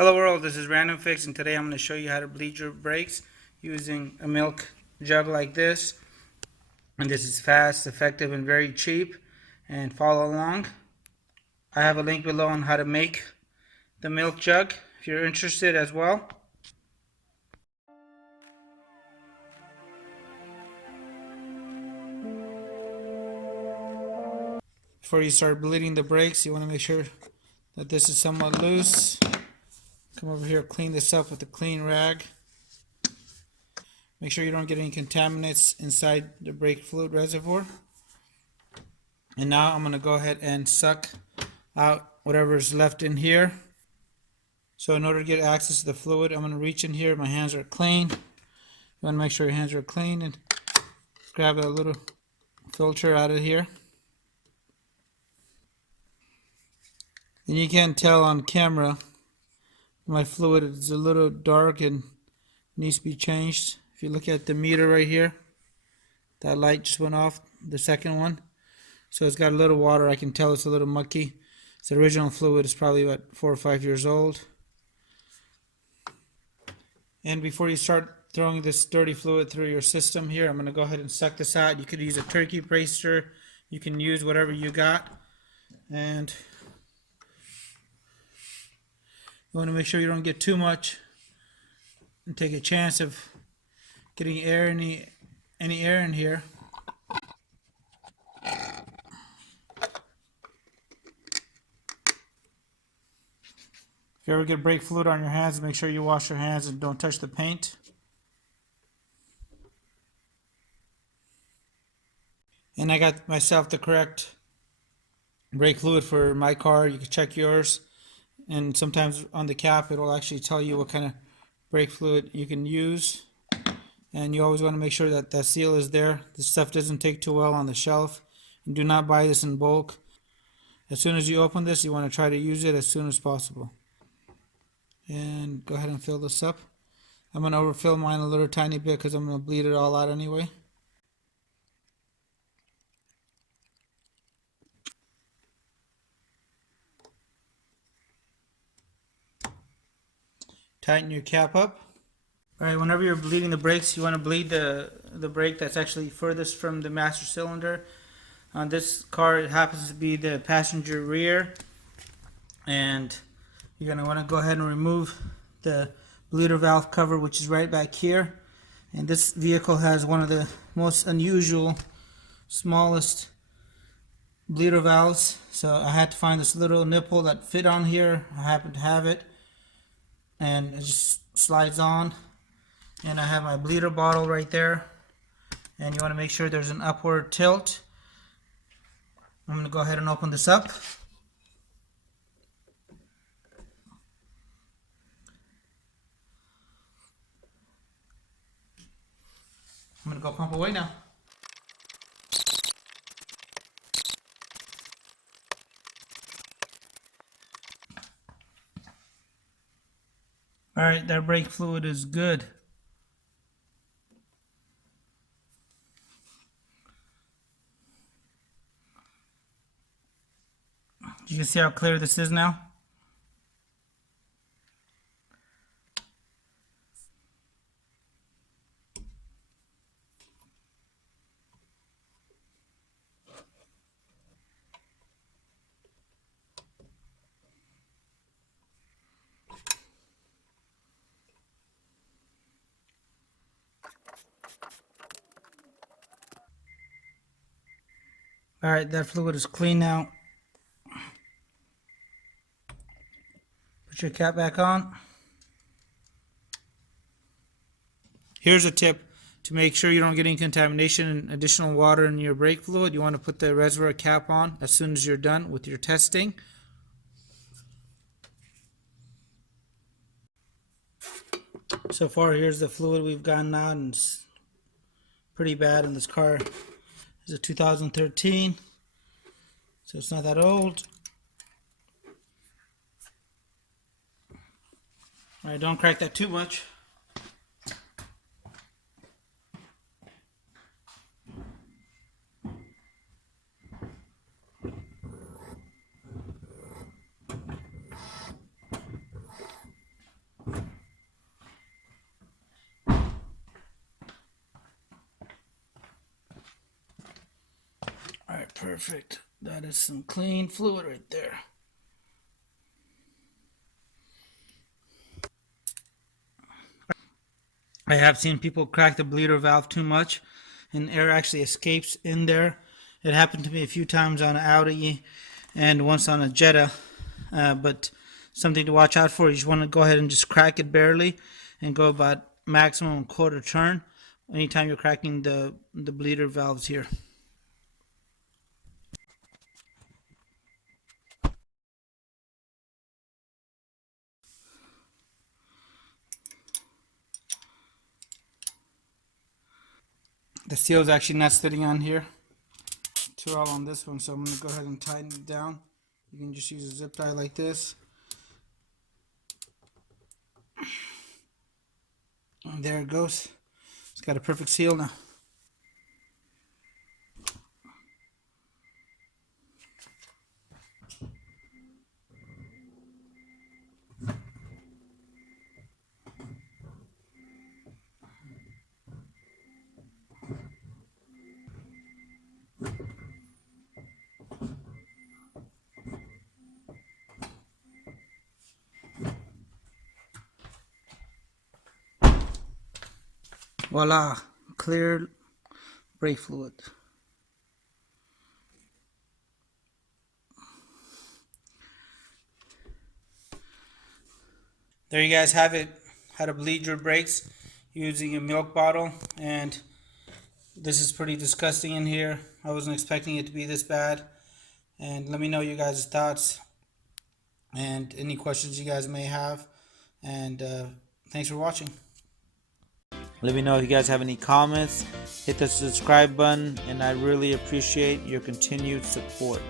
Hello world, this is RandomFIX and today I'm going to show you how to bleed your brakes using a milk jug like this. And this is fast, effective, and very cheap. And follow along. I have a link below on how to make the milk jug if you're interested as well. Before you start bleeding the brakes, you want to make sure that this is somewhat loose. Come over here, clean this up with a clean rag. Make sure you don't get any contaminants inside the brake fluid reservoir. And now I'm going to go ahead and suck out whatever is left in here. So in order to get access to the fluid, I'm going to reach in here. My hands are clean. You want to make sure your hands are clean and grab a little filter out of here. And you can tell on camera my fluid is a little dark and needs to be changed. If you look at the meter right here, that light just went off, the second one. So it's got a little water. I can tell it's a little mucky. The original fluid is probably about 4 or 5 years old. And before you start throwing this dirty fluid through your system here, I'm going to go ahead and suck this out. You could use a turkey baster. You can use whatever you got. And you want to make sure you don't get too much and take a chance of getting air, any air in here. If you ever get brake fluid on your hands, make sure you wash your hands and don't touch the paint. And I got myself the correct brake fluid for my car. You can check yours. And sometimes on the cap, it'll actually tell you what kind of brake fluid you can use. And you always want to make sure that that seal is there. This stuff doesn't take too well on the shelf. And do not buy this in bulk. As soon as you open this, you want to try to use it as soon as possible. And go ahead and fill this up. I'm going to overfill mine a little tiny bit because I'm going to bleed it all out anyway. Tighten your cap up. Alright, whenever you're bleeding the brakes, you want to bleed the brake that's actually furthest from the master cylinder. On this car, it happens to be the passenger rear. And you're going to want to go ahead and remove the bleeder valve cover, which is right back here. And this vehicle has one of the most unusual, smallest bleeder valves. So I had to find this little nipple that fit on here. I happen to have it. And it just slides on. And I have my bleeder bottle right there. And you want to make sure there's an upward tilt. I'm going to go ahead and open this up. I'm going to go pump away now. Alright, that brake fluid is good. You can see how clear this is now. Alright, that fluid is clean now. Put your cap back on. Here's a tip to make sure you don't get any contamination and additional water in your brake fluid. You want to put the reservoir cap on as soon as you're done with your testing. So far, here's the fluid we've gotten out, and it's pretty bad in this car. It's a 2013, so it's not that old. Alright, don't crack that too much. Perfect. That is some clean fluid right there. I have seen people crack the bleeder valve too much and air actually escapes in there. It happened to me a few times on an Audi and once on a Jetta. But something to watch out for. You just want to go ahead and just crack it barely and go about maximum quarter turn anytime you're cracking the bleeder valves here. The seal is actually not sitting on here too well on this one, so I'm going to go ahead and tighten it down. You can just use a zip tie like this. And there it goes. It's got a perfect seal now. Voila, clear brake fluid. There you guys have it, how to bleed your brakes using a milk bottle. And this is pretty disgusting in here. I wasn't expecting it to be this bad. And let me know you guys' thoughts and any questions you guys may have. And thanks for watching. Let me know if you guys have any comments. Hit the subscribe button, and I really appreciate your continued support.